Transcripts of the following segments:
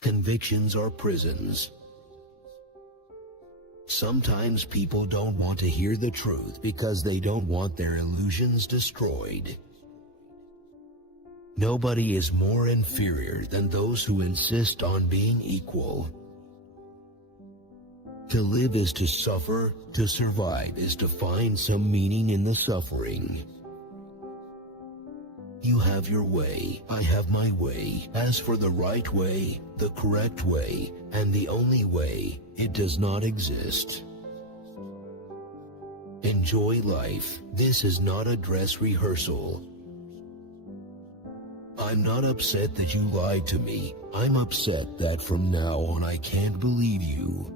Convictions are prisons. Sometimes people don't want to hear the truth because they don't want their illusions destroyed. Nobody is more inferior than those who insist on being equal. To live is to suffer, to survive is to find some meaning in the suffering. You have your way, I have my way. As for the right way, the correct way, and the only way, it does not exist. Enjoy life. This is not a dress rehearsal. I'm not upset that you lied to me. I'm upset that from now on I can't believe you.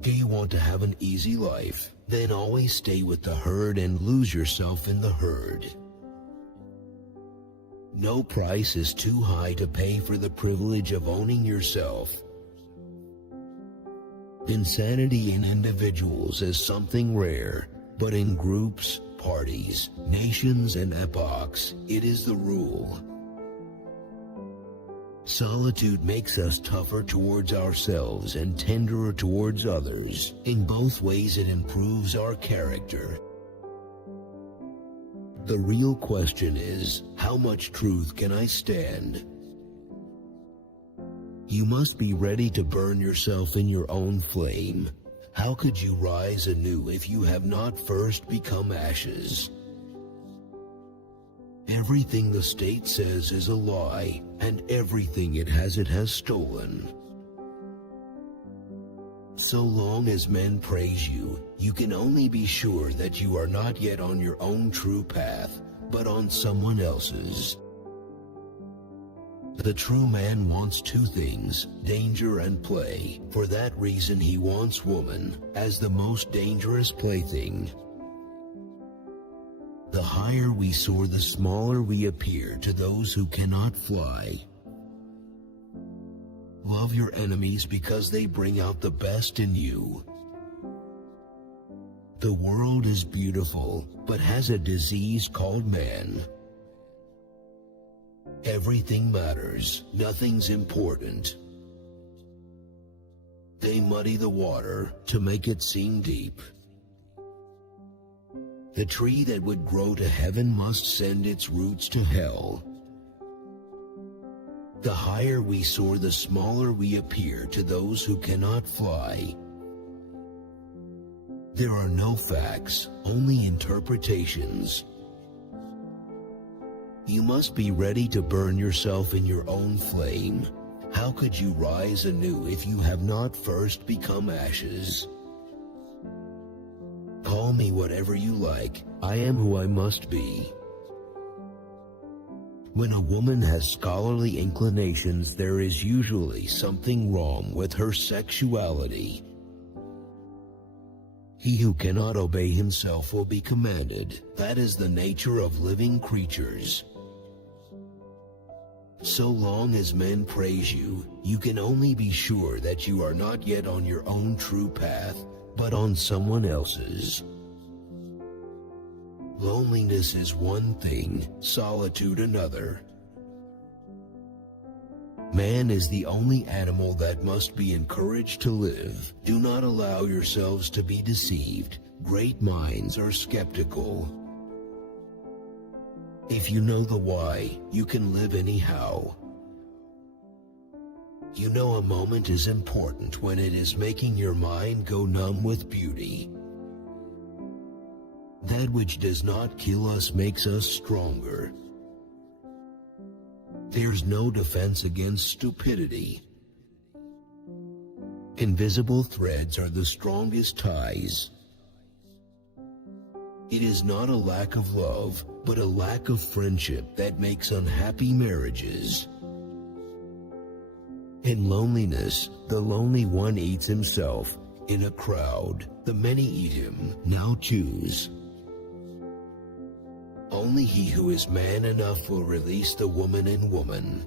Do you want to have an easy life? Then always stay with the herd and lose yourself in the herd. No price is too high to pay for the privilege of owning yourself. Insanity in individuals is something rare, but in groups, parties, nations, and epochs, it is the rule. Solitude makes us tougher towards ourselves and tenderer towards others. In both ways it improves our character. The real question is, how much truth can I stand? You must be ready to burn yourself in your own flame. How could you rise anew if you have not first become ashes? Everything the state says is a lie, and everything it has stolen. So long as men praise you, you can only be sure that you are not yet on your own true path, but on someone else's. The true man wants two things, danger and play. For that reason he wants woman, as the most dangerous plaything. The higher we soar, the smaller we appear to those who cannot fly. Love your enemies because they bring out the best in you. The world is beautiful, but has a disease called man. Everything matters, nothing's important. They muddy the water to make it seem deep. The tree that would grow to heaven must send its roots to hell. The higher we soar, the smaller we appear to those who cannot fly. There are no facts, only interpretations. You must be ready to burn yourself in your own flame. How could you rise anew if you have not first become ashes? Call me whatever you like, I am who I must be. When a woman has scholarly inclinations, there is usually something wrong with her sexuality. He who cannot obey himself will be commanded. That is the nature of living creatures. So long as men praise you, you can only be sure that you are not yet on your own true path, but on someone else's. Loneliness is one thing, solitude another. Man is the only animal that must be encouraged to live. Do not allow yourselves to be deceived. Great minds are skeptical. If you know the why, you can live anyhow. You know a moment is important when it is making your mind go numb with beauty. That which does not kill us makes us stronger. There's no defense against stupidity. Invisible threads are the strongest ties. It is not a lack of love, but a lack of friendship that makes unhappy marriages. In loneliness, the lonely one eats himself. In a crowd, the many eat him. Now choose. Only he who is man enough will release the woman in woman.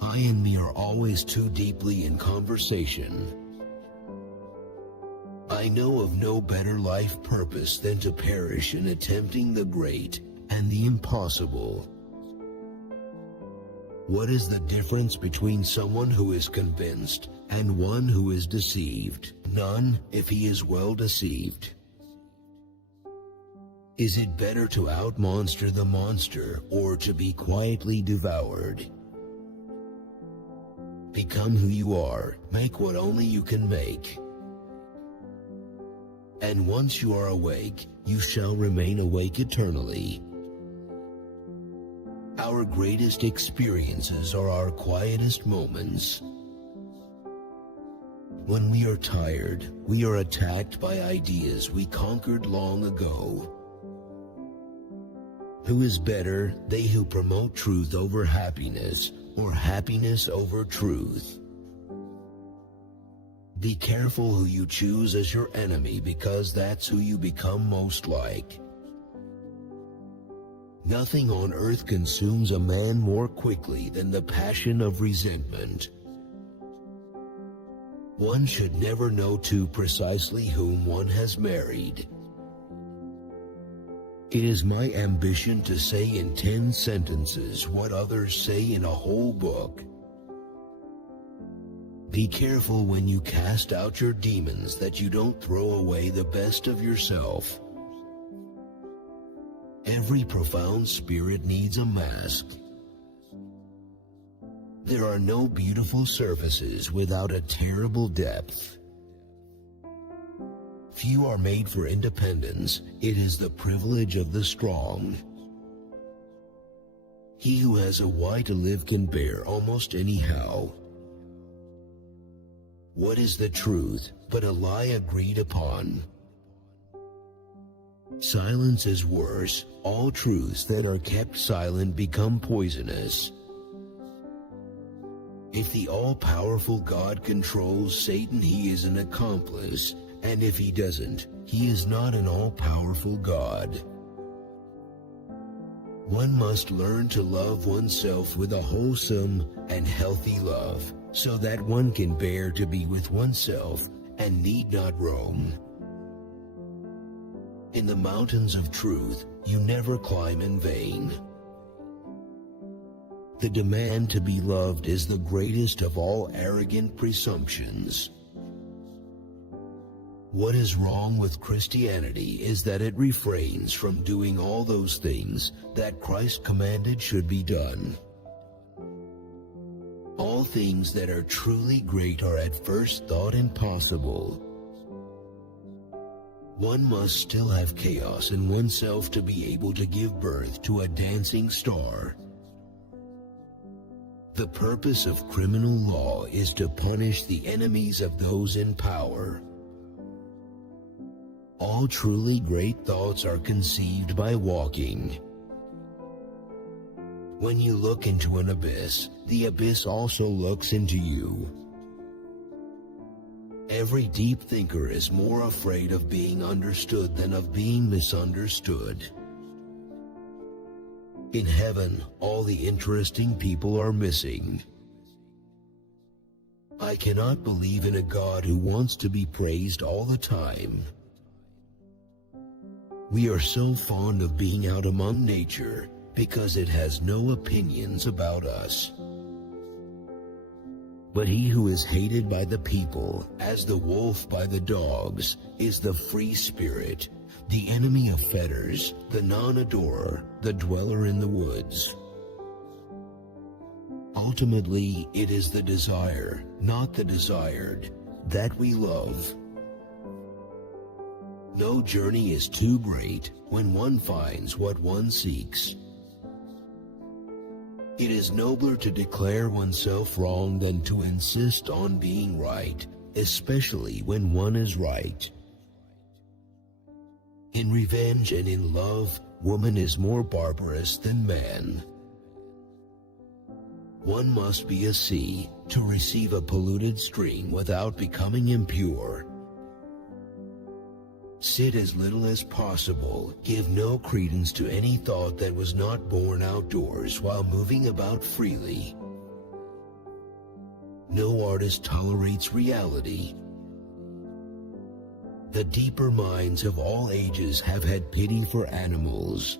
I and me are always too deeply in conversation. I know of no better life purpose than to perish in attempting the great and the impossible. What is the difference between someone who is convinced and one who is deceived? None, if he is well deceived. Is it better to outmonster the monster or to be quietly devoured? Become who you are, make what only you can make. And once you are awake, you shall remain awake eternally. Our greatest experiences are our quietest moments. When we are tired, we are attacked by ideas we conquered long ago. Who is better, they who promote truth over happiness, or happiness over truth? Be careful who you choose as your enemy, because that's who you become most like. Nothing on earth consumes a man more quickly than the passion of resentment. One should never know too precisely whom one has married. It is my ambition to say in 10 sentences what others say in a whole book. Be careful when you cast out your demons that you don't throw away the best of yourself. Every profound spirit needs a mask. There are no beautiful surfaces without a terrible depth. Few are made for independence. It is the privilege of the strong. He who has a why to live can bear almost anyhow. What is the truth but a lie agreed upon? Silence is worse. All truths that are kept silent become poisonous. If the all-powerful God controls Satan, he is an accomplice, and if he doesn't, he is not an all-powerful God. One must learn to love oneself with a wholesome and healthy love, so that one can bear to be with oneself and need not roam. In the mountains of truth, you never climb in vain. The demand to be loved is the greatest of all arrogant presumptions. What is wrong with Christianity is that it refrains from doing all those things that Christ commanded should be done. All things that are truly great are at first thought impossible. One must still have chaos in oneself to be able to give birth to a dancing star. The purpose of criminal law is to punish the enemies of those in power. All truly great thoughts are conceived by walking. When you look into an abyss, the abyss also looks into you. Every deep thinker is more afraid of being understood than of being misunderstood. In heaven, all the interesting people are missing. I cannot believe in a God who wants to be praised all the time. We are so fond of being out among nature because it has no opinions about us. But he who is hated by the people, as the wolf by the dogs, is the free spirit, the enemy of fetters, the non-adorer, the dweller in the woods. Ultimately, it is the desire, not the desired, that we love. No journey is too great when one finds what one seeks. It is nobler to declare oneself wrong than to insist on being right, especially when one is right. In revenge and in love, woman is more barbarous than man. One must be a sea to receive a polluted stream without becoming impure. Sit as little as possible. Give no credence to any thought that was not born outdoors while moving about freely. No artist tolerates reality. The deeper minds of all ages have had pity for animals.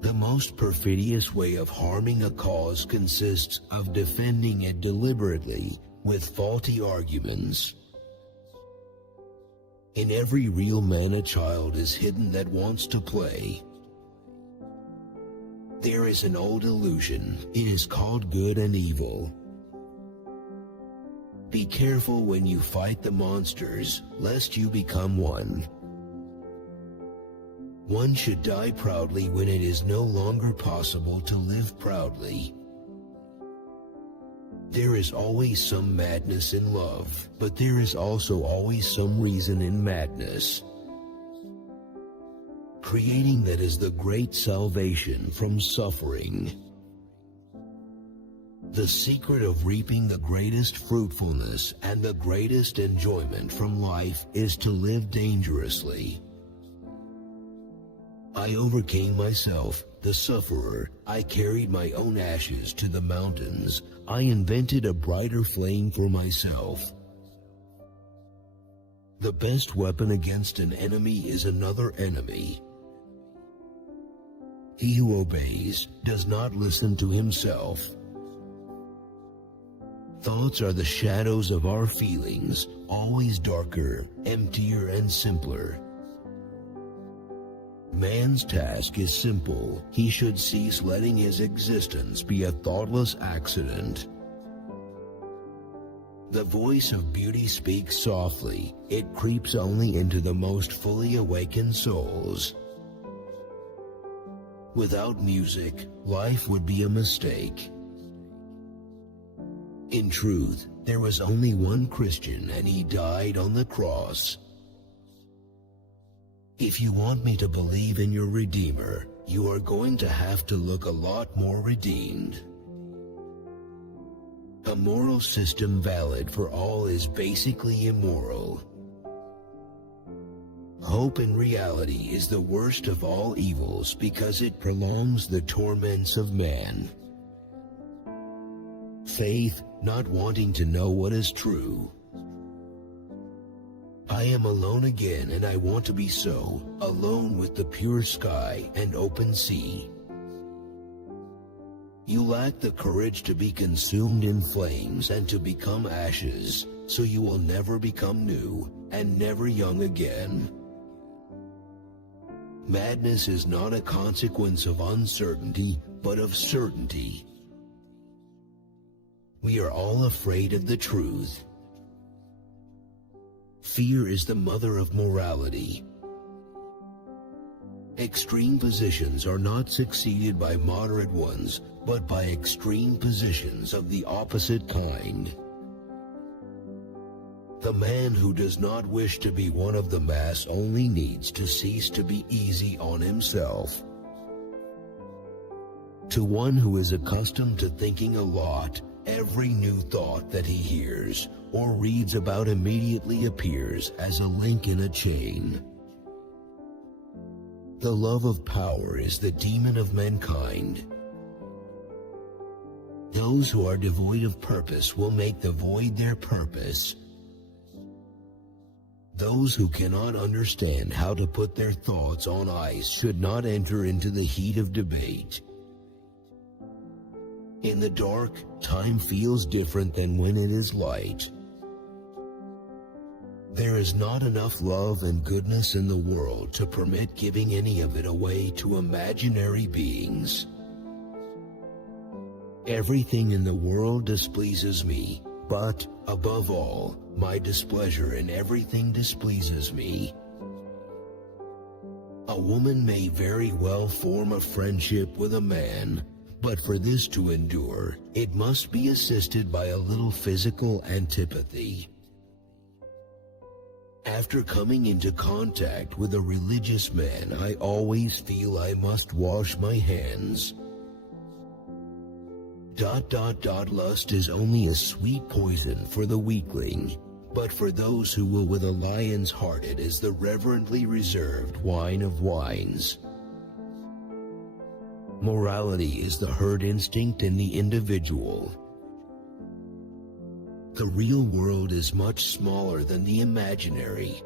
The most perfidious way of harming a cause consists of defending it deliberately with faulty arguments. In every real man a child is hidden that wants to play. There is an old illusion. It is called good and evil. Be careful when you fight the monsters, lest you become one. One should die proudly when it is no longer possible to live proudly. There is always some madness in love, but there is also always some reason in madness. Creating that is the great salvation from suffering. The secret of reaping the greatest fruitfulness and the greatest enjoyment from life is to live dangerously. I overcame myself, the sufferer. I carried my own ashes to the mountains. I invented a brighter flame for myself. The best weapon against an enemy is another enemy. He who obeys does not listen to himself. Thoughts are the shadows of our feelings, always darker, emptier, and simpler. Man's task is simple. He should cease letting his existence be a thoughtless accident. The voice of beauty speaks softly. It creeps only into the most fully awakened souls. Without music, life would be a mistake. In truth, there was only one Christian, and he died on the cross. If you want me to believe in your Redeemer, you are going to have to look a lot more redeemed. A moral system valid for all is basically immoral. Hope in reality is the worst of all evils because it prolongs the torments of man. Faith, not wanting to know what is true. I am alone again, and I want to be so, alone with the pure sky and open sea. You lack the courage to be consumed in flames and to become ashes, so you will never become new and never young again. Madness is not a consequence of uncertainty, but of certainty. We are all afraid of the truth. Fear is the mother of morality. Extreme positions are not succeeded by moderate ones, but by extreme positions of the opposite kind. The man who does not wish to be one of the mass only needs to cease to be easy on himself. To one who is accustomed to thinking a lot, every new thought that he hears or reads about immediately appears as a link in a chain. The love of power is the demon of mankind. Those who are devoid of purpose will make the void their purpose. Those who cannot understand how to put their thoughts on ice should not enter into the heat of debate. In the dark, time feels different than when it is light. There is not enough love and goodness in the world to permit giving any of it away to imaginary beings. Everything in the world displeases me, but, above all, my displeasure in everything displeases me. A woman may very well form a friendship with a man, but for this to endure, it must be assisted by a little physical antipathy. After coming into contact with a religious man, I always feel I must wash my hands. ... Lust is only a sweet poison for the weakling, but for those who will with a lion's heart it is the reverently reserved wine of wines. Morality is the herd instinct in the individual. The real world is much smaller than the imaginary.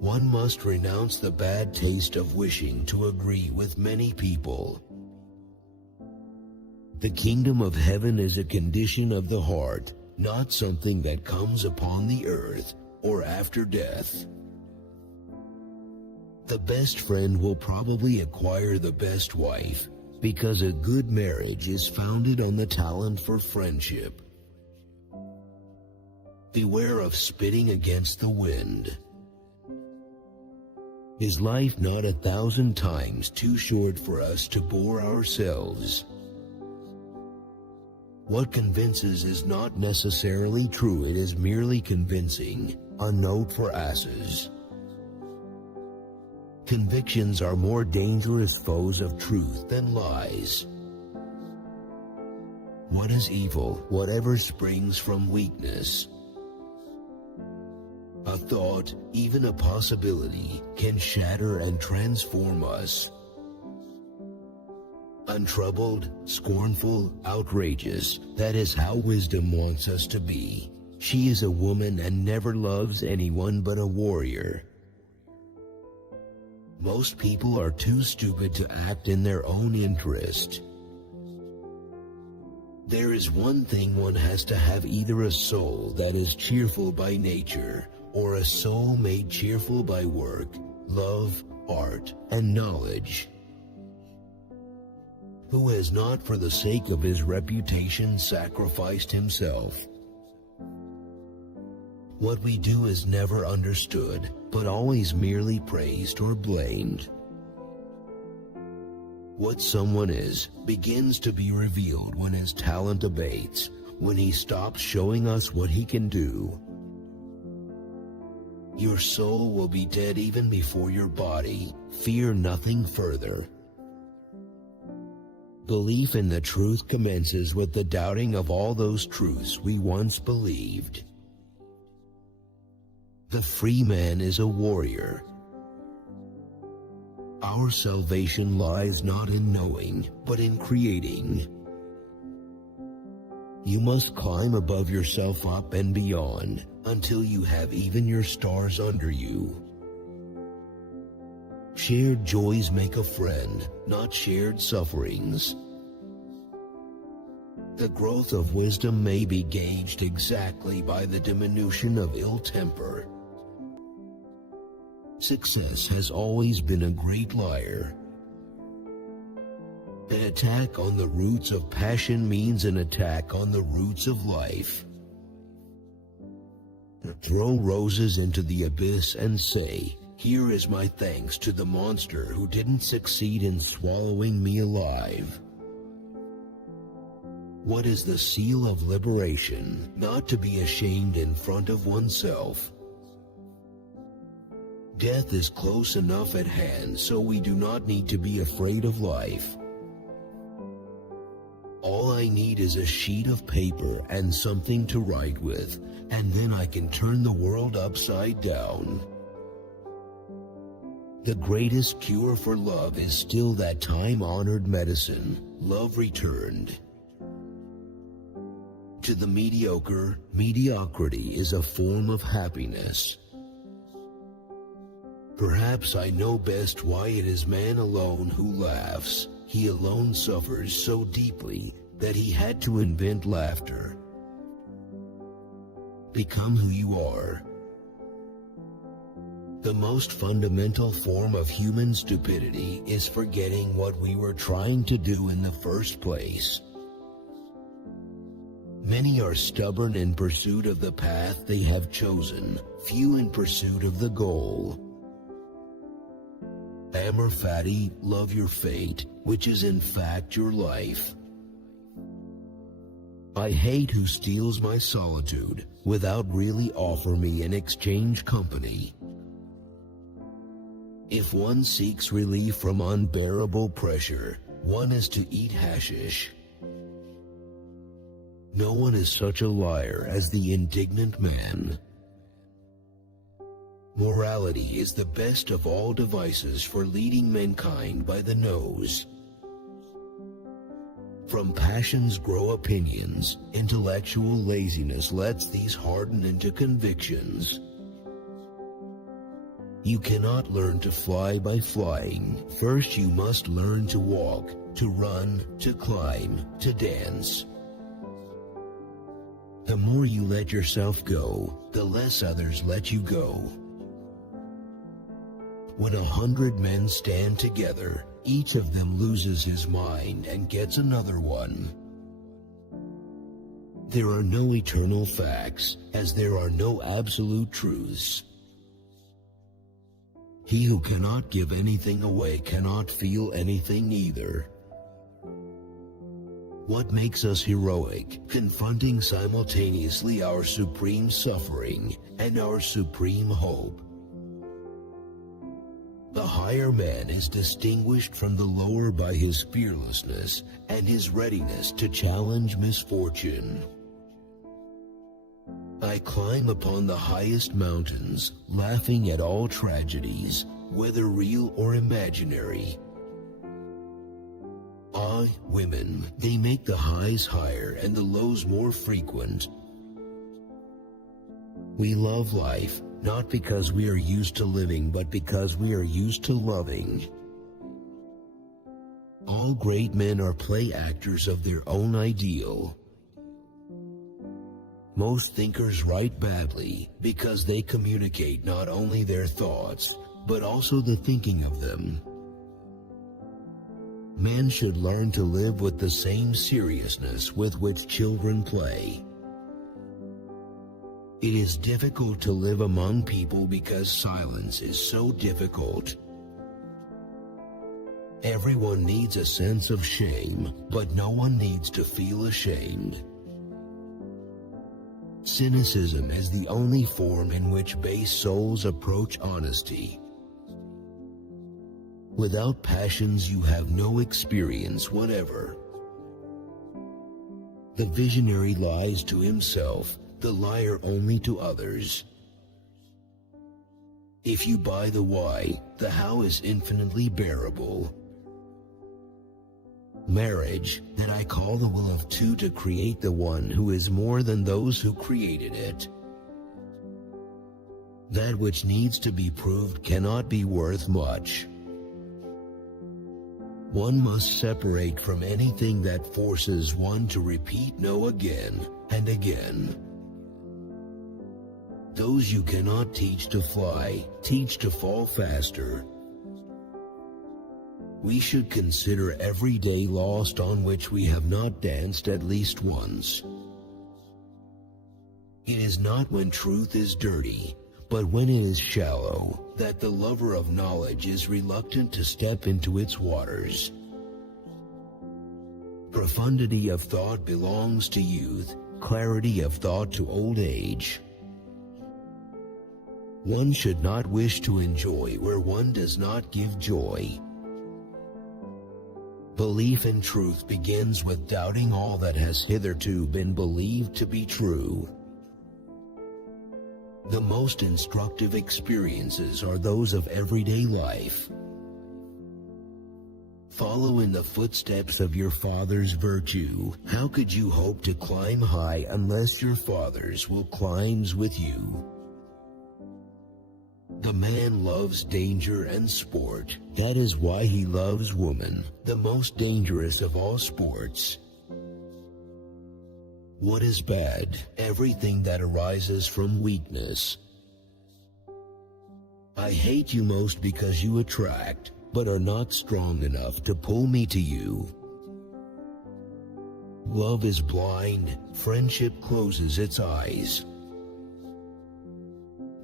One must renounce the bad taste of wishing to agree with many people. The kingdom of heaven is a condition of the heart, not something that comes upon the earth or after death. The best friend will probably acquire the best wife, because a good marriage is founded on the talent for friendship. Beware of spitting against the wind. Is life not 1,000 times too short for us to bore ourselves? What convinces is not necessarily true, it is merely convincing, a note for asses. Convictions are more dangerous foes of truth than lies. What is evil? Whatever springs from weakness. A thought, even a possibility, can shatter and transform us. Untroubled, scornful, outrageous, that is how wisdom wants us to be. She is a woman and never loves anyone but a warrior. Most people are too stupid to act in their own interest. There is one thing: one has to have either a soul that is cheerful by nature, or a soul made cheerful by work, love, art, and knowledge. Who has not, for the sake of his reputation, sacrificed himself? What we do is never understood, but always merely praised or blamed. What someone is begins to be revealed when his talent abates, when he stops showing us what he can do. Your soul will be dead even before your body. Fear nothing further. Belief in the truth commences with the doubting of all those truths we once believed. The free man is a warrior. Our salvation lies not in knowing, but in creating. You must climb above yourself, up and beyond, until you have even your stars under you. Shared joys make a friend, not shared sufferings. The growth of wisdom may be gauged exactly by the diminution of ill temper. Success has always been a great liar. An attack on the roots of passion means an attack on the roots of life. Throw roses into the abyss and say, "Here is my thanks to the monster who didn't succeed in swallowing me alive." What is the seal of liberation? Not to be ashamed in front of oneself. Death is close enough at hand, so we do not need to be afraid of life. All I need is a sheet of paper and something to write with, and then I can turn the world upside down. The greatest cure for love is still that time-honored medicine, love returned. To the mediocre, mediocrity is a form of happiness. Perhaps I know best why it is man alone who laughs. He alone suffers so deeply that he had to invent laughter. Become who you are. The most fundamental form of human stupidity is forgetting what we were trying to do in the first place. Many are stubborn in pursuit of the path they have chosen, few in pursuit of the goal. Amor fati, love your fate, which is in fact your life. I hate who steals my solitude without really offering me in exchange company. If one seeks relief from unbearable pressure, one is to eat hashish. No one is such a liar as the indignant man. Morality is the best of all devices for leading mankind by the nose. From passions grow opinions. Intellectual laziness lets these harden into convictions. You cannot learn to fly by flying. First you must learn to walk, to run, to climb, to dance. The more you let yourself go, the less others let you go. When 100 men stand together, each of them loses his mind and gets another one. There are no eternal facts, as there are no absolute truths. He who cannot give anything away cannot feel anything either. What makes us heroic, confronting simultaneously our supreme suffering and our supreme hope? The higher man is distinguished from the lower by his fearlessness and his readiness to challenge misfortune. I climb upon the highest mountains, laughing at all tragedies, whether real or imaginary. Ah, women, they make the highs higher and the lows more frequent. We love life, not because we are used to living, but because we are used to loving. All great men are play actors of their own ideal. Most thinkers write badly because they communicate not only their thoughts, but also the thinking of them. Men should learn to live with the same seriousness with which children play. It is difficult to live among people because silence is so difficult. Everyone needs a sense of shame, but no one needs to feel ashamed. Cynicism is the only form in which base souls approach honesty. Without passions, you have no experience whatever. The visionary lies to himself, the liar only to others. If you buy the why, the how is infinitely bearable. Marriage, that I call the will of two to create the one who is more than those who created it. That which needs to be proved cannot be worth much. One must separate from anything that forces one to repeat no again and again. Those you cannot teach to fly, teach to fall faster. We should consider every day lost on which we have not danced at least once. It is not when truth is dirty, but when it is shallow, that the lover of knowledge is reluctant to step into its waters. Profundity of thought belongs to youth, clarity of thought to old age. One should not wish to enjoy where one does not give joy. Belief in truth begins with doubting all that has hitherto been believed to be true. The most instructive experiences are those of everyday life. Follow in the footsteps of your father's virtue. How could you hope to climb high unless your fathers will climb with you? The man loves danger and sport. That is why he loves woman, the most dangerous of all sports. What is bad? Everything that arises from weakness. I hate you most because you attract, but are not strong enough to pull me to you. Love is blind, friendship closes its eyes.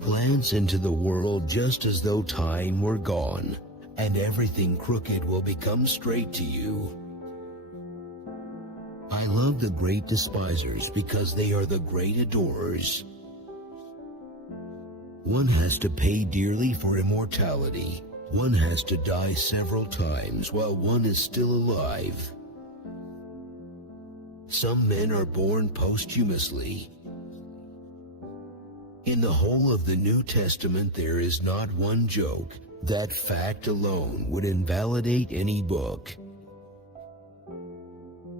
Glance into the world just as though time were gone, and everything crooked will become straight to you. I love the great despisers because they are the great adorers. One has to pay dearly for immortality. One has to die several times while one is still alive. Some men are born posthumously. In the whole of the New Testament there is not one joke. That fact alone would invalidate any book.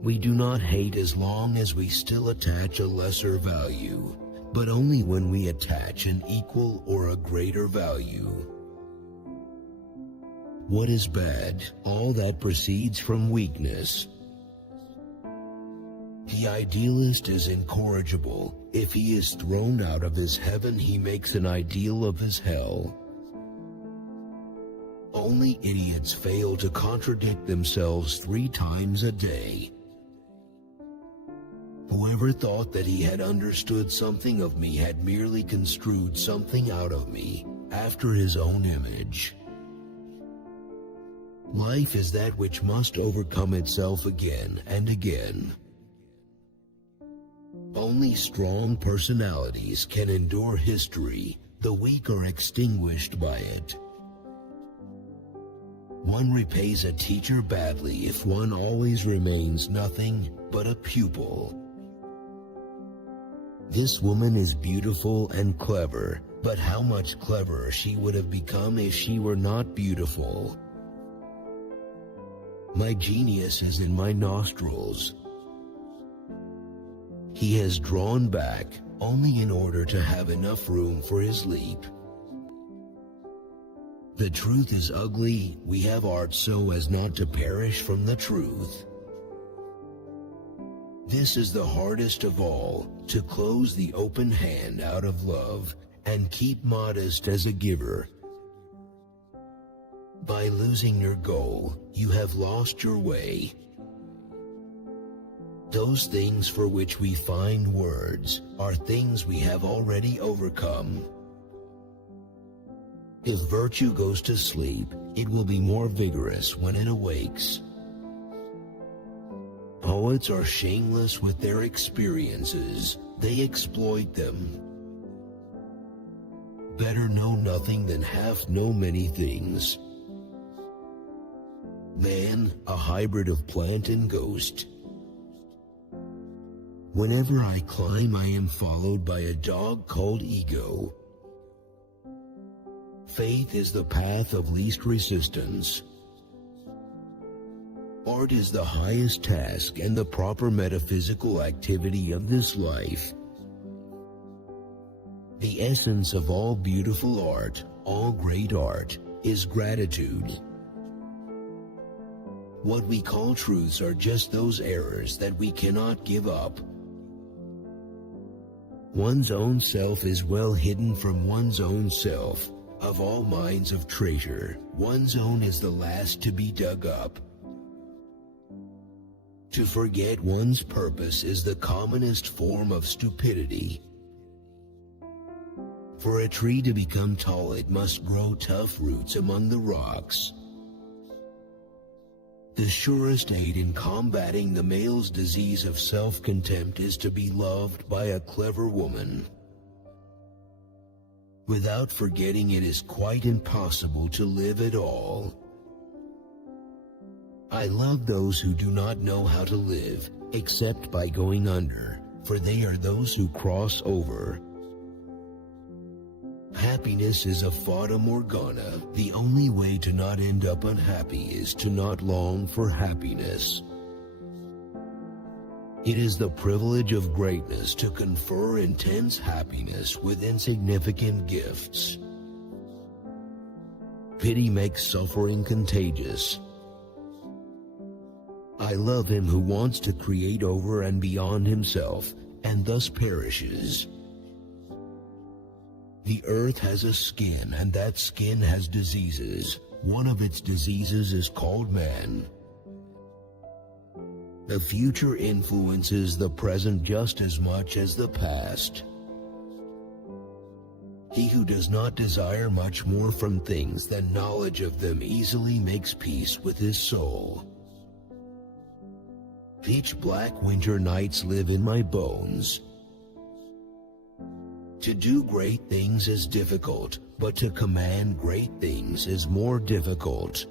We do not hate as long as we still attach a lesser value, but only when we attach an equal or a greater value. What is bad? All that proceeds from weakness. The idealist is incorrigible. If he is thrown out of his heaven, he makes an ideal of his hell. Only idiots fail to contradict themselves 3 times a day. Whoever thought that he had understood something of me had merely construed something out of me after his own image. Life is that which must overcome itself again and again. Only strong personalities can endure history. The weak are extinguished by it. One repays a teacher badly if one always remains nothing but a pupil. This woman is beautiful and clever, but how much cleverer she would have become if she were not beautiful. My genius is in my nostrils. He has drawn back only in order to have enough room for his leap. The truth is ugly. We have art so as not to perish from the truth. This is the hardest of all, to close the open hand out of love and keep modest as a giver. By losing your goal, you have lost your way. Those things for which we find words are things we have already overcome. If virtue goes to sleep, it will be more vigorous when it awakes. Poets are shameless with their experiences. They exploit them. Better know nothing than half know many things. Man, a hybrid of plant and ghost. Whenever I climb, I am followed by a dog called ego. Faith is the path of least resistance. Art is the highest task and the proper metaphysical activity of this life. The essence of all beautiful art, all great art, is gratitude. What we call truths are just those errors that we cannot give up. One's own self is well hidden from one's own self. Of all mines of treasure, one's own is the last to be dug up. To forget one's purpose is the commonest form of stupidity. For a tree to become tall, it must grow tough roots among the rocks. The surest aid in combating the male's disease of self-contempt is to be loved by a clever woman. Without forgetting, it is quite impossible to live at all. I love those who do not know how to live, except by going under, for they are those who cross over. Happiness is a fata morgana. The only way to not end up unhappy is to not long for happiness. It is the privilege of greatness to confer intense happiness with insignificant gifts. Pity makes suffering contagious. I love him who wants to create over and beyond himself, and thus perishes. The earth has a skin, and that skin has diseases. One of its diseases is called man. The future influences the present just as much as the past. He who does not desire much more from things than knowledge of them easily makes peace with his soul. Pitch black winter nights live in my bones. To do great things is difficult, but to command great things is more difficult.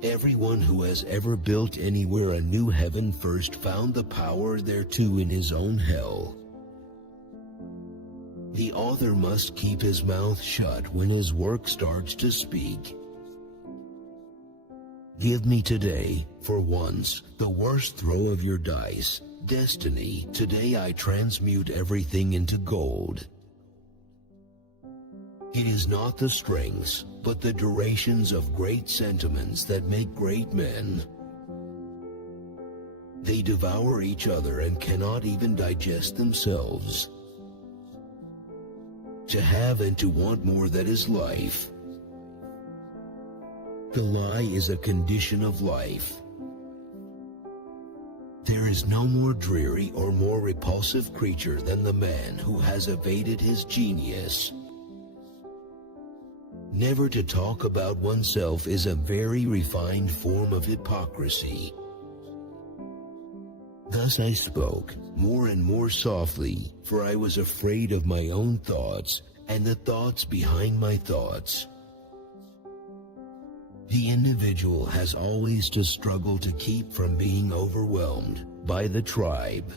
Everyone who has ever built anywhere a new heaven first found the power thereto in his own hell. The author must keep his mouth shut when his work starts to speak. Give me today, for once, the worst throw of your dice. Destiny, today I transmute everything into gold. It is not the strengths, but the durations of great sentiments that make great men. They devour each other and cannot even digest themselves. To have and to want more, that is life. The lie is a condition of life. There is no more dreary or more repulsive creature than the man who has evaded his genius. Never to talk about oneself is a very refined form of hypocrisy. Thus I spoke, more and more softly, for I was afraid of my own thoughts and the thoughts behind my thoughts. The individual has always to struggle to keep from being overwhelmed by the tribe.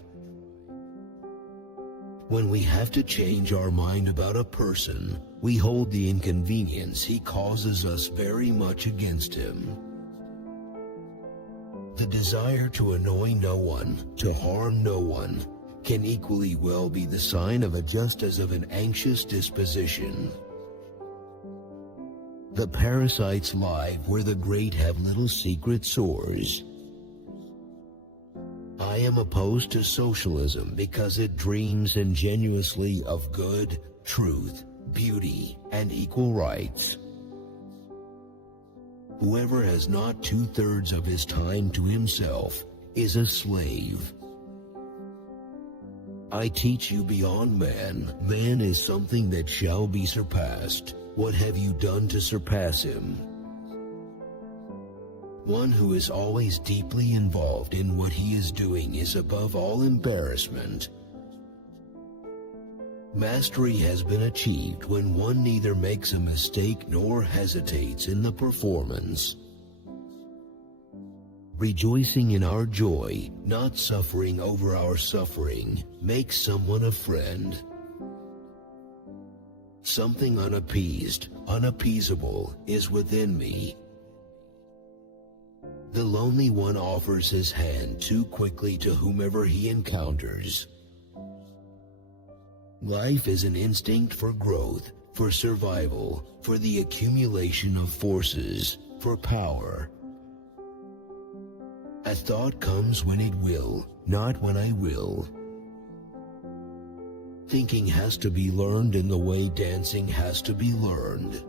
When we have to change our mind about a person, we hold the inconvenience he causes us very much against him. The desire to annoy no one, to harm no one, can equally well be the sign of just as of an anxious disposition. The parasites lie where the great have little secret sores. I am opposed to socialism because it dreams ingenuously of good, truth, beauty, and equal rights. Whoever has not 2/3 of his time to himself is a slave. I teach you beyond man. Man is something that shall be surpassed. What have you done to surpass him? One who is always deeply involved in what he is doing is above all embarrassment. Mastery has been achieved when one neither makes a mistake nor hesitates in the performance. Rejoicing in our joy, not suffering over our suffering, makes someone a friend. Something unappeased, unappeasable, is within me. The lonely one offers his hand too quickly to whomever he encounters. Life is an instinct for growth, for survival, for the accumulation of forces, for power. A thought comes when it will, not when I will. Thinking has to be learned in the way dancing has to be learned.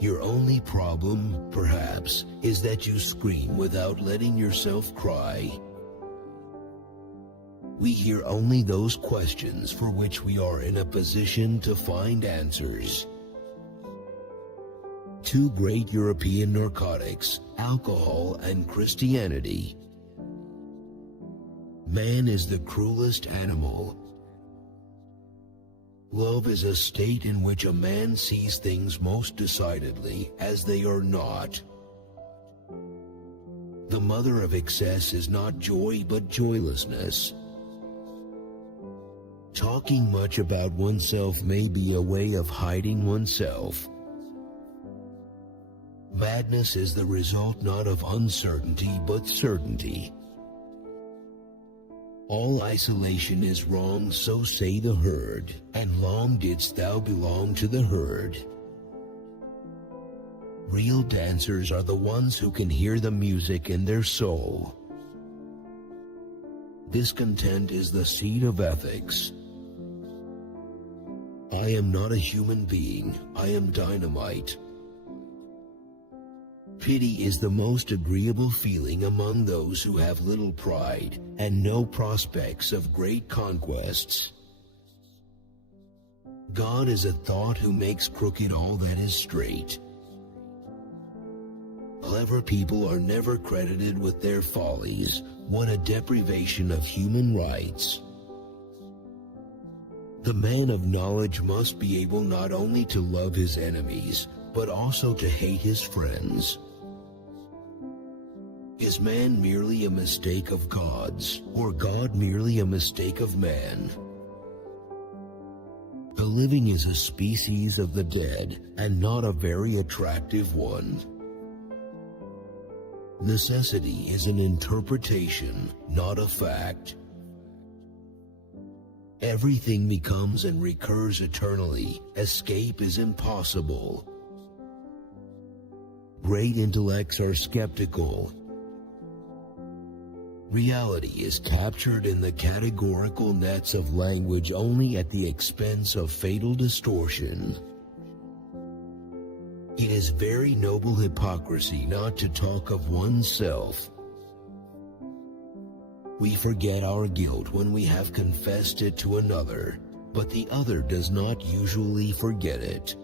Your only problem, perhaps, is that you scream without letting yourself cry. We hear only those questions for which we are in a position to find answers. Two great European narcotics, alcohol and Christianity. Man is the cruelest animal. Love is a state in which a man sees things most decidedly as they are not. The mother of excess is not joy but joylessness. Talking much about oneself may be a way of hiding oneself. Madness is the result not of uncertainty but certainty. All isolation is wrong, so say the herd, and long didst thou belong to the herd. Real dancers are the ones who can hear the music in their soul. Discontent is the seed of ethics. I am not a human being, I am dynamite. Pity is the most agreeable feeling among those who have little pride and no prospects of great conquests. God is a thought who makes crooked all that is straight. Clever people are never credited with their follies, what a deprivation of human rights. The man of knowledge must be able not only to love his enemies, but also to hate his friends. Is man merely a mistake of God's, or God merely a mistake of man? The living is a species of the dead, and not a very attractive one. Necessity is an interpretation, not a fact. Everything becomes and recurs eternally. Escape is impossible. Great intellects are skeptical. Reality is captured in the categorical nets of language only at the expense of fatal distortion. It is very noble hypocrisy not to talk of oneself. We forget our guilt when we have confessed it to another, but the other does not usually forget it.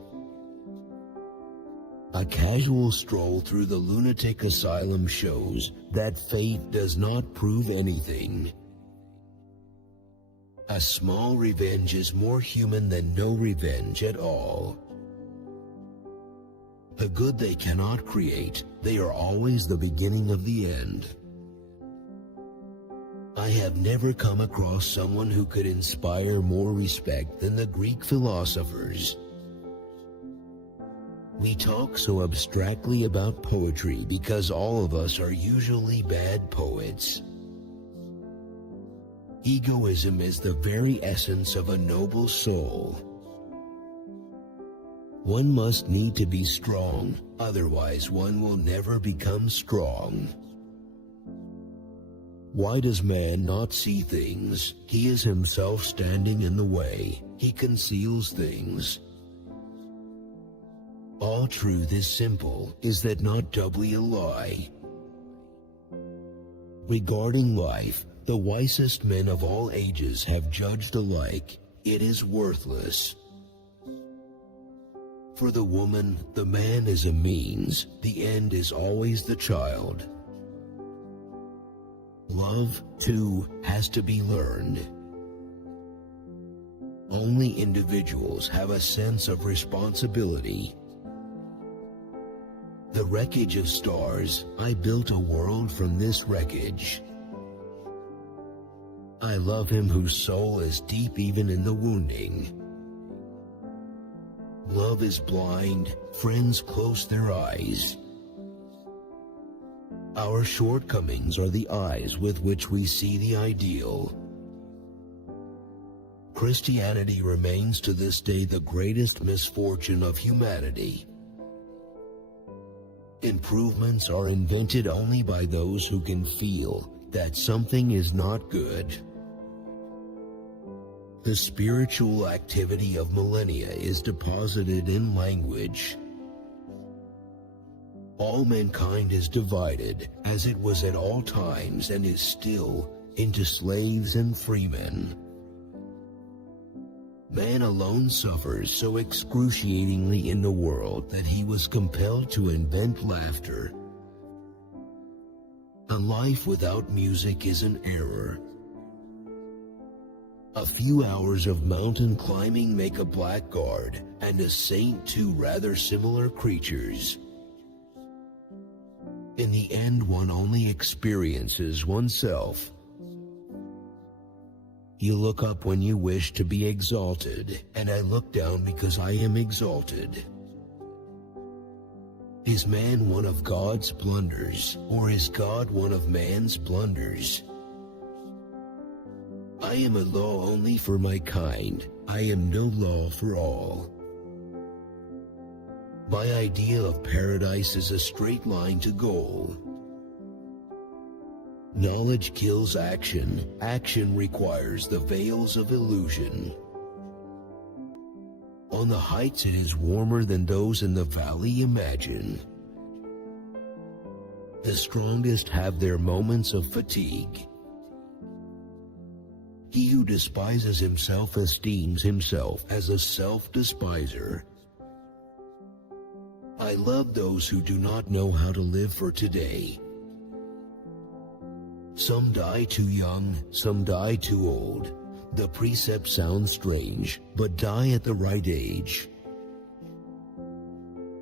A casual stroll through the lunatic asylum shows that fate does not prove anything. A small revenge is more human than no revenge at all. The good they cannot create, they are always the beginning of the end. I have never come across someone who could inspire more respect than the Greek philosophers. We talk so abstractly about poetry because all of us are usually bad poets. Egoism is the very essence of a noble soul. One must need to be strong, otherwise one will never become strong. Why does man not see things? He is himself standing in the way. He conceals things. All truth is simple, is that not doubly a lie? Regarding life, the wisest men of all ages have judged alike. It is worthless. For the woman, the man is a means. The end is always the child. Love, too, has to be learned. Only individuals have a sense of responsibility. The wreckage of stars, I built a world from this wreckage. I love him whose soul is deep even in the wounding. Love is blind, friends close their eyes. Our shortcomings are the eyes with which we see the ideal. Christianity remains to this day the greatest misfortune of humanity. Improvements are invented only by those who can feel that something is not good. The spiritual activity of millennia is deposited in language. All mankind is divided, as it was at all times and is still, into slaves and freemen. Man alone suffers so excruciatingly in the world that he was compelled to invent laughter. A life without music is an error. A few hours of mountain climbing make a blackguard, and a saint two rather similar creatures. In the end, one only experiences oneself. You look up when you wish to be exalted, and I look down because I am exalted. Is man one of God's blunders, or is God one of man's blunders? I am a law only for my kind. I am no law for all. My idea of paradise is a straight line to goal. Knowledge kills action. Action requires the veils of illusion. On the heights it is warmer than those in the valley imagine. The strongest have their moments of fatigue. He who despises himself esteems himself as a self-despiser. I love those who do not know how to live for today. Some die too young, some die too old. The precept sounds strange, but die at the right age.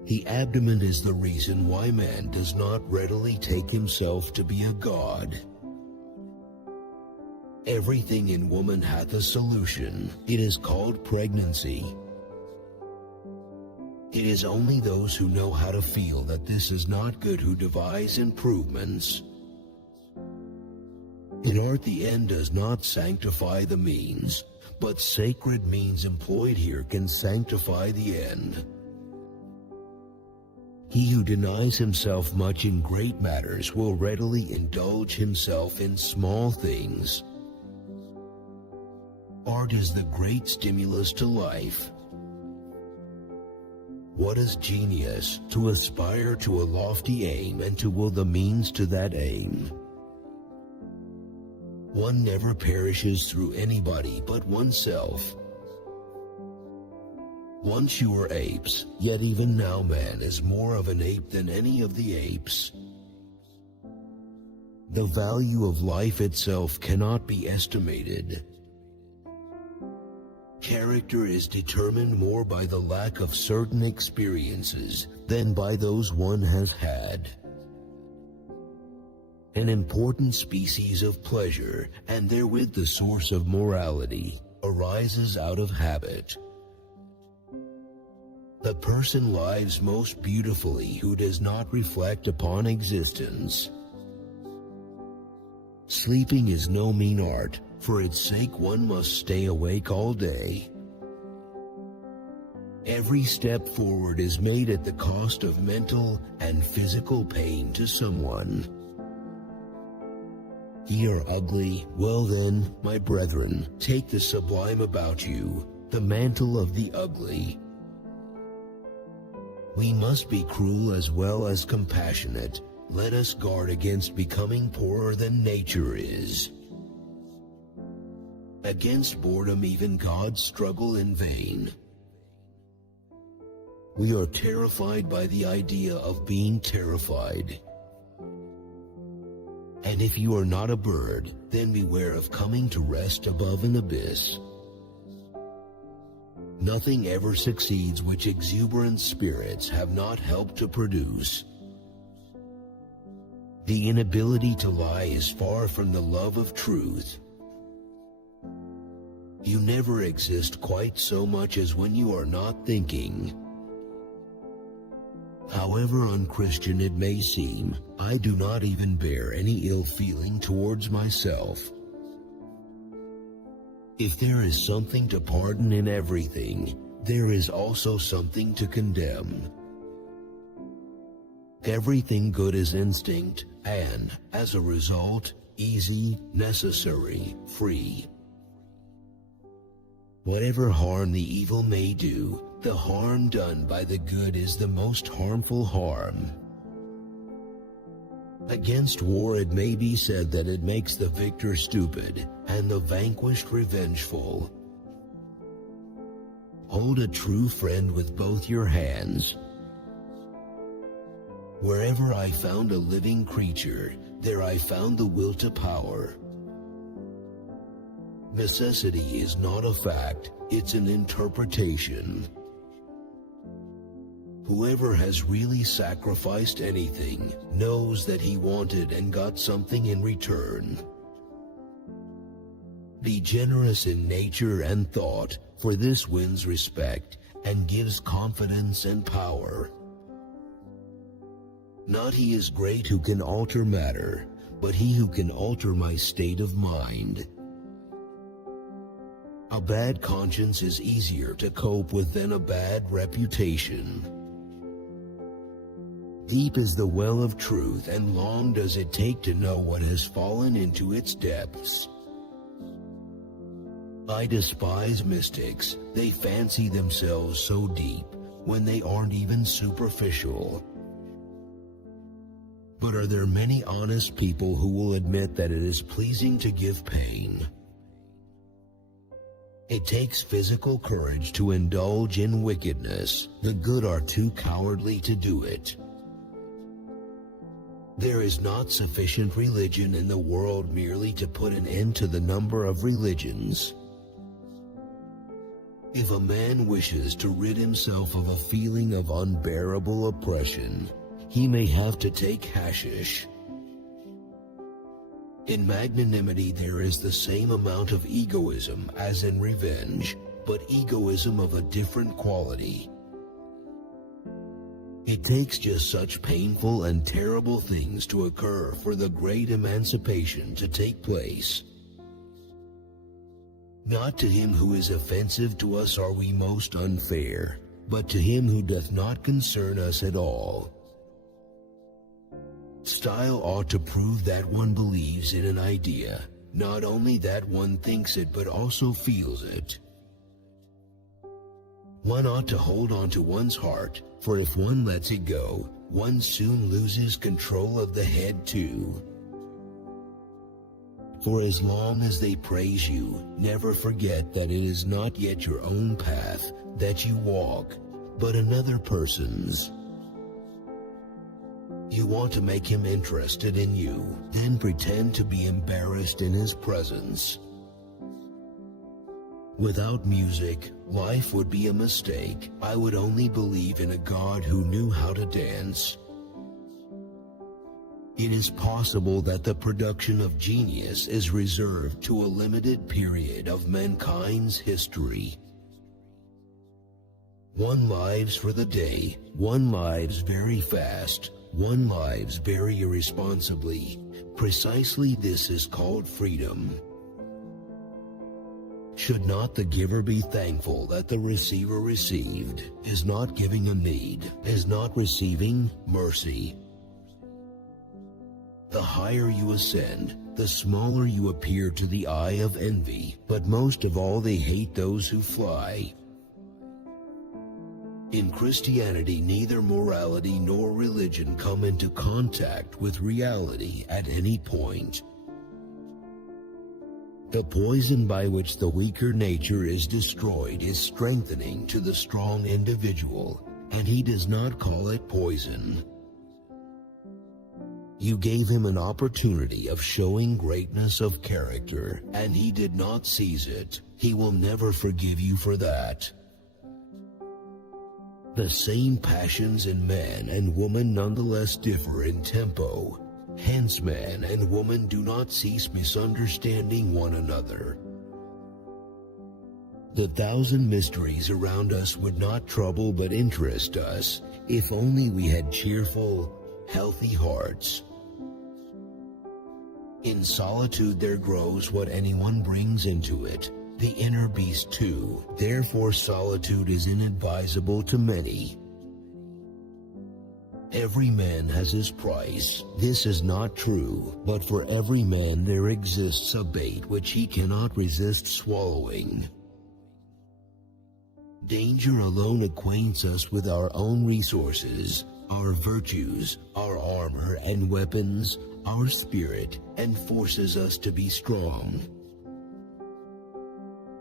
The abdomen is the reason why man does not readily take himself to be a god. Everything in woman hath a solution. It is called pregnancy. It is only those who know how to feel that this is not good who devise improvements. In art the end does not sanctify the means, but sacred means employed here can sanctify the end. He who denies himself much in great matters will readily indulge himself in small things. Art is the great stimulus to life. What is genius? To aspire to a lofty aim and to will the means to that aim. One never perishes through anybody but oneself. Once you were apes, yet even now man is more of an ape than any of the apes. The value of life itself cannot be estimated. Character is determined more by the lack of certain experiences than by those one has had. An important species of pleasure, and therewith the source of morality, arises out of habit. The person lives most beautifully who does not reflect upon existence. Sleeping is no mean art. For its sake one must stay awake all day. Every step forward is made at the cost of mental and physical pain to someone. Ye are ugly, well then, my brethren, take the sublime about you, the mantle of the ugly. We must be cruel as well as compassionate. Let us guard against becoming poorer than nature is. Against boredom even gods struggle in vain. We are terrified by the idea of being terrified. And if you are not a bird, then beware of coming to rest above an abyss. Nothing ever succeeds which exuberant spirits have not helped to produce. The inability to lie is far from the love of truth. You never exist quite so much as when you are not thinking. However unchristian it may seem, I do not even bear any ill feeling towards myself. If there is something to pardon in everything, there is also something to condemn. Everything good is instinct and, as a result, easy, necessary, free. Whatever harm the evil may do, the harm done by the good is the most harmful harm. Against war it may be said that it makes the victor stupid and the vanquished revengeful. Hold a true friend with both your hands. Wherever I found a living creature, there I found the will to power. Necessity is not a fact, it's an interpretation. Whoever has really sacrificed anything knows that he wanted and got something in return. Be generous in nature and thought, for this wins respect and gives confidence and power. Not he is great who can alter matter, but he who can alter my state of mind. A bad conscience is easier to cope with than a bad reputation. Deep is the well of truth, and long does it take to know what has fallen into its depths. I despise mystics. They fancy themselves so deep when they aren't even superficial. But are there many honest people who will admit that it is pleasing to give pain? It takes physical courage to indulge in wickedness. The good are too cowardly to do it. There is not sufficient religion in the world merely to put an end to the number of religions. If a man wishes to rid himself of a feeling of unbearable oppression, he may have to take hashish. In magnanimity there is the same amount of egoism as in revenge, but egoism of a different quality. It takes just such painful and terrible things to occur for the great emancipation to take place. Not to him who is offensive to us are we most unfair, but to him who doth not concern us at all. Style ought to prove that one believes in an idea, not only that one thinks it but also feels it. One ought to hold on to one's heart, for if one lets it go, one soon loses control of the head too. For as long as they praise you, never forget that it is not yet your own path that you walk, but another person's. You want to make him interested in you, then pretend to be embarrassed in his presence. Without music, life would be a mistake. I would only believe in a God who knew how to dance. It is possible that the production of genius is reserved to a limited period of mankind's history. One lives for the day, one lives very fast, one lives very irresponsibly. Precisely this is called freedom. Should not the giver be thankful that the receiver received? Is not giving a need? Is not receiving mercy? The higher you ascend, the smaller you appear to the eye of envy, but most of all they hate those who fly. In Christianity, neither morality nor religion come into contact with reality at any point. The poison by which the weaker nature is destroyed is strengthening to the strong individual, and he does not call it poison. You gave him an opportunity of showing greatness of character, and he did not seize it. He will never forgive you for that. The same passions in man and woman nonetheless differ in tempo. Hence man and woman do not cease misunderstanding one another. The thousand mysteries around us would not trouble but interest us, if only we had cheerful, healthy hearts. In solitude there grows what anyone brings into it, the inner beast too. Therefore solitude is inadvisable to many. Every man has his price. This is not true, but for every man there exists a bait which he cannot resist swallowing. Danger alone acquaints us with our own resources, our virtues, our armor and weapons, our spirit, and forces us to be strong.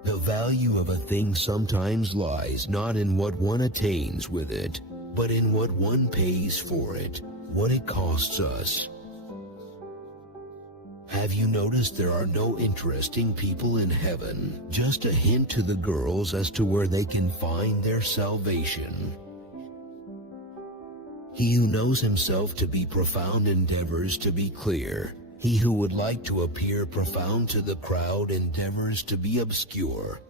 The value of a thing sometimes lies not in what one attains with it, but in what one pays for it, what it costs us. Have you noticed there are no interesting people in heaven? Just a hint to the girls as to where they can find their salvation. He who knows himself to be profound endeavors to be clear. He who would like to appear profound to the crowd endeavors to be obscure.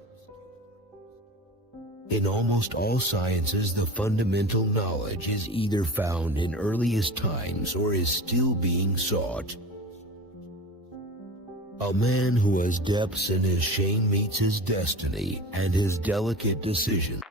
In almost all sciences, the fundamental knowledge is either found in earliest times or is still being sought. A man who has depths in his shame meets his destiny and his delicate decision.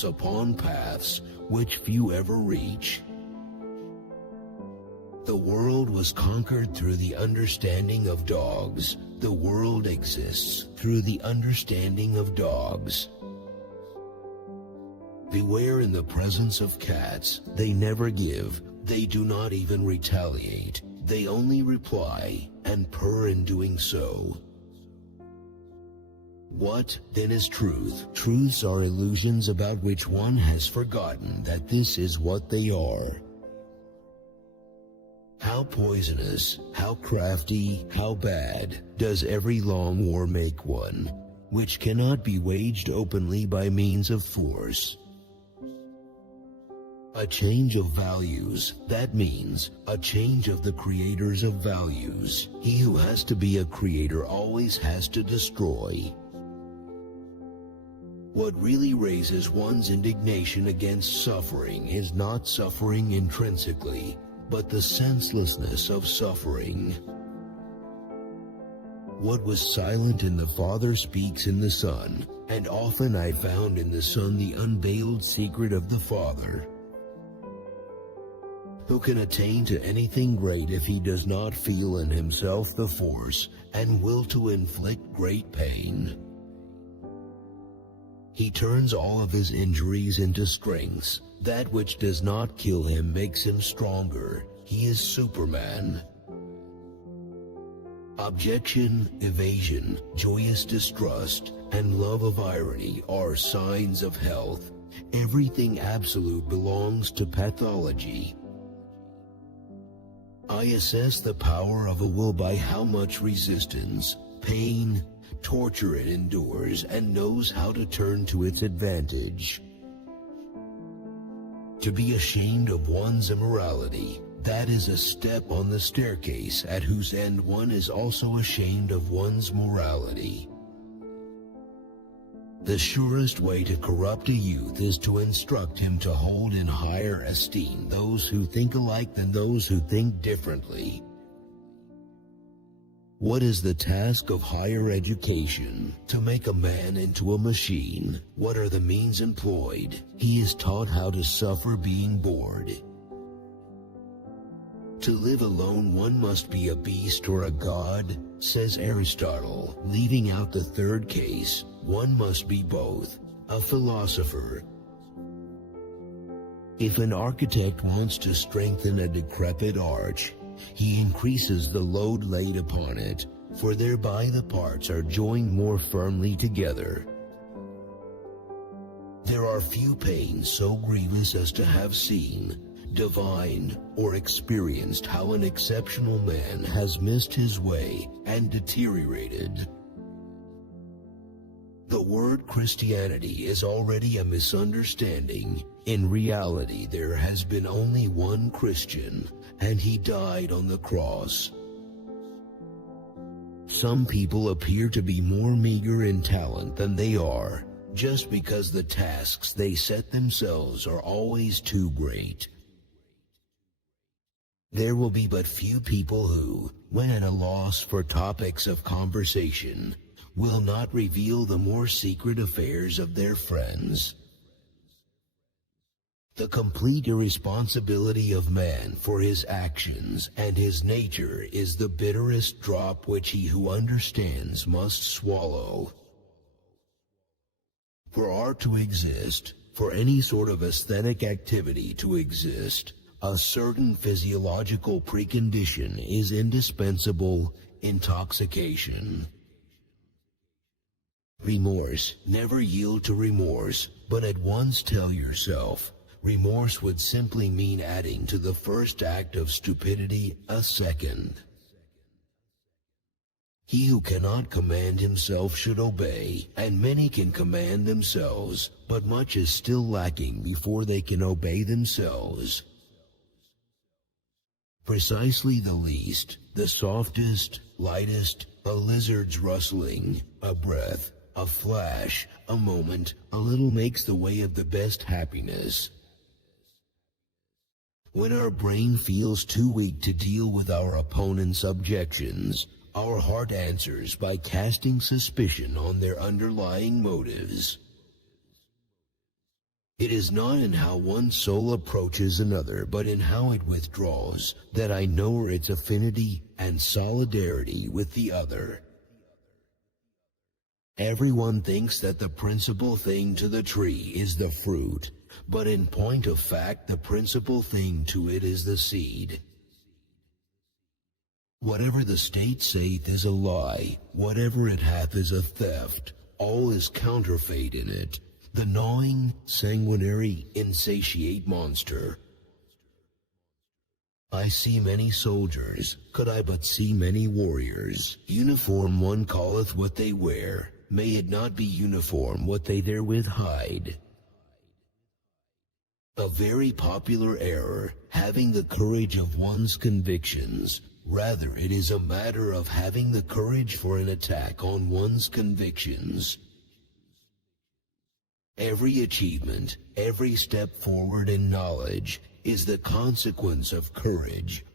themselves upon paths which few ever reach. The world was conquered through the understanding of dogs. The world exists through the understanding of dogs. Beware in the presence of cats. They never give. They do not even retaliate. They only reply and purr in doing so. What, then, is truth? Truths are illusions about which one has forgotten that this is what they are. How poisonous, how crafty, how bad does every long war make one, which cannot be waged openly by means of force. A change of values, that means a change of the creators of values. He who has to be a creator always has to destroy. What really raises one's indignation against suffering is not suffering intrinsically, but the senselessness of suffering. What was silent in the Father speaks in the Son, and often I found in the Son the unveiled secret of the Father. Who can attain to anything great if he does not feel in himself the force and will to inflict great pain? He turns all of his injuries into strengths. That which does not kill him makes him stronger. He is Superman. Objection, evasion, joyous distrust, and love of irony are signs of health. Everything absolute belongs to pathology. I assess the power of a will by how much resistance, pain, torture it endures, and knows how to turn to its advantage. To be ashamed of one's immorality, that is a step on the staircase at whose end one is also ashamed of one's morality. The surest way to corrupt a youth is to instruct him to hold in higher esteem those who think alike than those who think differently. What is the task of higher education? To make a man into a machine. What are the means employed? He is taught how to suffer being bored. To live alone one must be a beast or a god, says Aristotle. Leaving out the third case, one must be both, a philosopher. If an architect wants to strengthen a decrepit arch, he increases the load laid upon it, for thereby the parts are joined more firmly together. There are few pains so grievous as to have seen, divined, or experienced how an exceptional man has missed his way and deteriorated. The word Christianity is already a misunderstanding. In reality, there has been only one Christian, and he died on the cross. Some people appear to be more meager in talent than they are, just because the tasks they set themselves are always too great. There will be but few people who, when at a loss for topics of conversation, will not reveal the more secret affairs of their friends. The complete irresponsibility of man for his actions and his nature is the bitterest drop which he who understands must swallow. For art to exist, for any sort of aesthetic activity to exist, a certain physiological precondition is indispensable: intoxication. Remorse. Never yield to remorse, but at once tell yourself, remorse would simply mean adding to the first act of stupidity a second. He who cannot command himself should obey, and many can command themselves, but much is still lacking before they can obey themselves. Precisely the least, the softest, lightest, a lizard's rustling, a breath, a flash, a moment, a little makes the way of the best happiness. When our brain feels too weak to deal with our opponent's objections, our heart answers by casting suspicion on their underlying motives. It is not in how one soul approaches another, but in how it withdraws, that I know its affinity and solidarity with the other. Everyone thinks that the principal thing to the tree is the fruit, but in point of fact, the principal thing to it is the seed. Whatever the state saith is a lie, whatever it hath is a theft, all is counterfeit in it, the gnawing, sanguinary, insatiate monster. I see many soldiers, could I but see many warriors. Uniform one calleth what they wear, may it not be uniform what they therewith hide. A very popular error, having the courage of one's convictions. Rather, it is a matter of having the courage for an attack on one's convictions. Every achievement, every step forward in knowledge is the consequence of courage.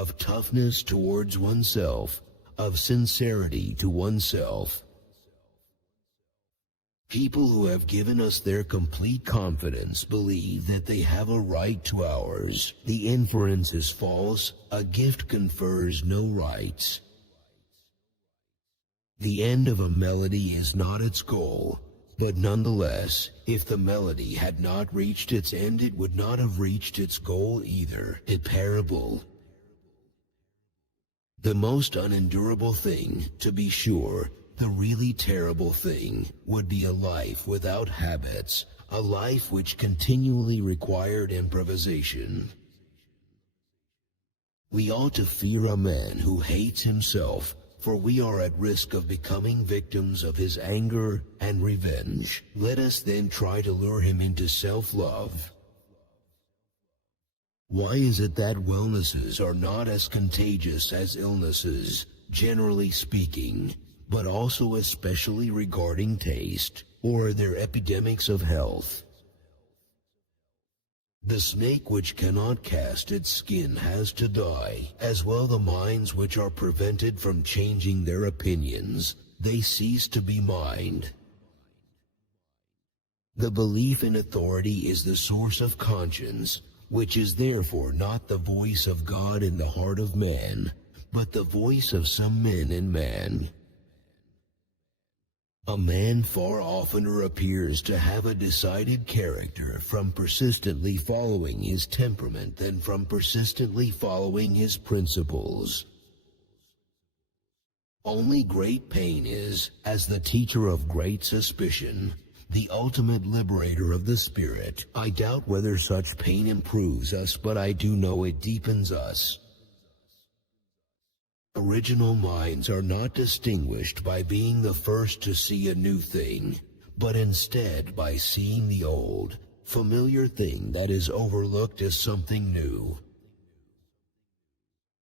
Of toughness towards oneself, of sincerity to oneself. People who have given us their complete confidence believe that they have a right to ours. The inference is false. A gift confers no rights. The end of a melody is not its goal, but nonetheless, if the melody had not reached its end, it would not have reached its goal either. A parable. The most unendurable thing, to be sure, the really terrible thing, would be a life without habits, a life which continually required improvisation. We ought to fear a man who hates himself, for we are at risk of becoming victims of his anger and revenge. Let us then try to lure him into self-love. Why is it that wellnesses are not as contagious as illnesses, generally speaking, but also especially regarding taste, or are there epidemics of health? The snake which cannot cast its skin has to die, as well the minds which are prevented from changing their opinions, they cease to be mind. The belief in authority is the source of conscience, which is therefore not the voice of God in the heart of man, but the voice of some men in man. A man far oftener appears to have a decided character from persistently following his temperament than from persistently following his principles. Only great pain is, as the teacher of great suspicion, the ultimate liberator of the spirit. I doubt whether such pain improves us, but I do know it deepens us. Original minds are not distinguished by being the first to see a new thing, but instead by seeing the old, familiar thing that is overlooked as something new.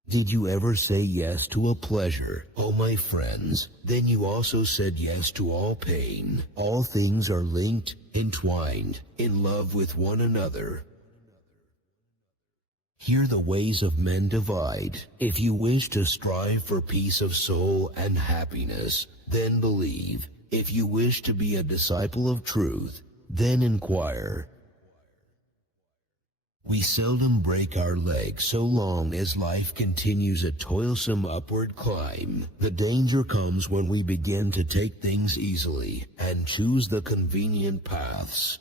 Did you ever say yes to a pleasure, oh my friends? Then you also said yes to all pain. All things are linked, entwined, in love with one another. Here the ways of men divide. If you wish to strive for peace of soul and happiness, then believe. If you wish to be a disciple of truth, then inquire. We seldom break our legs so long as life continues a toilsome upward climb. The danger comes when we begin to take things easily and choose the convenient paths.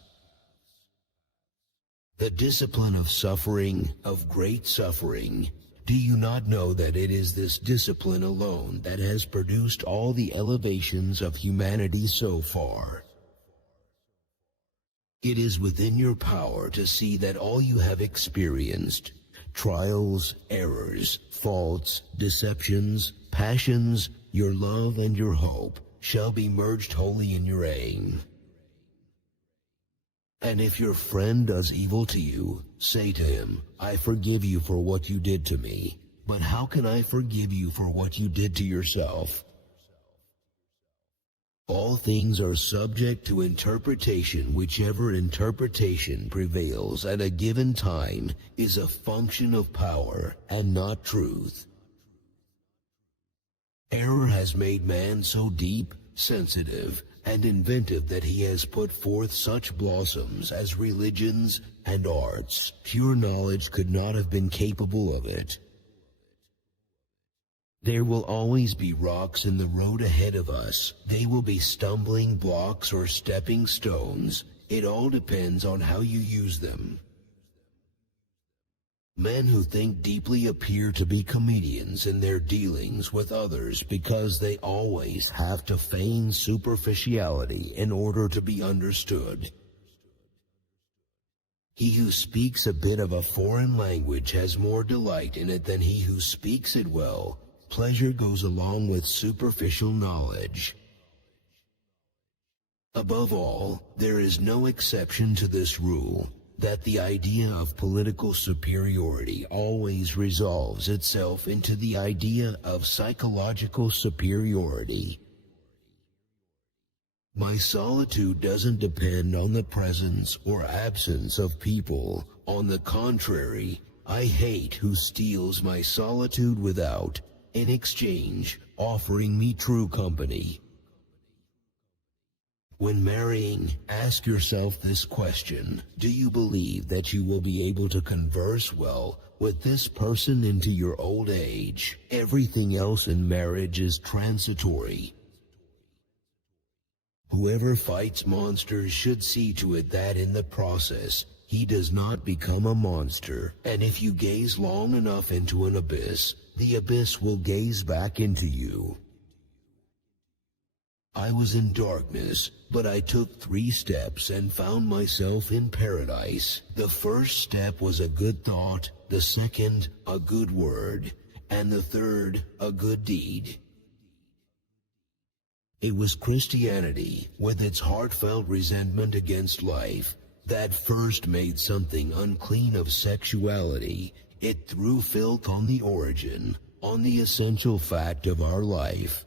The discipline of suffering, of great suffering. Do you not know that it is this discipline alone that has produced all the elevations of humanity so far? It is within your power to see that all you have experienced, trials, errors, faults, deceptions, passions, your love and your hope, shall be merged wholly in your aim. And if your friend does evil to you, say to him, I forgive you for what you did to me. But how can I forgive you for what you did to yourself? All things are subject to interpretation. Whichever interpretation prevails at a given time is a function of power and not truth. Error has made man so deep, sensitive, and inventive that he has put forth such blossoms as religions and arts. Pure knowledge could not have been capable of it. There will always be rocks in the road ahead of us. They will be stumbling blocks or stepping stones. It all depends on how you use them. Men who think deeply appear to be comedians in their dealings with others because they always have to feign superficiality in order to be understood. He who speaks a bit of a foreign language has more delight in it than he who speaks it well. Pleasure goes along with superficial knowledge. Above all, there is no exception to this rule, that the idea of political superiority always resolves itself into the idea of psychological superiority. My solitude doesn't depend on the presence or absence of people. On the contrary, I hate who steals my solitude without, in exchange, offering me true company. When marrying, ask yourself this question: do you believe that you will be able to converse well with this person into your old age? Everything else in marriage is transitory. Whoever fights monsters should see to it that in the process he does not become a monster. And if you gaze long enough into an abyss, the abyss will gaze back into you. I was in darkness, but I took 3 steps and found myself in paradise. The first step was a good thought, the second, a good word, and the third, a good deed. It was Christianity, with its heartfelt resentment against life, that first made something unclean of sexuality. It threw filth on the origin, on the essential fact of our life.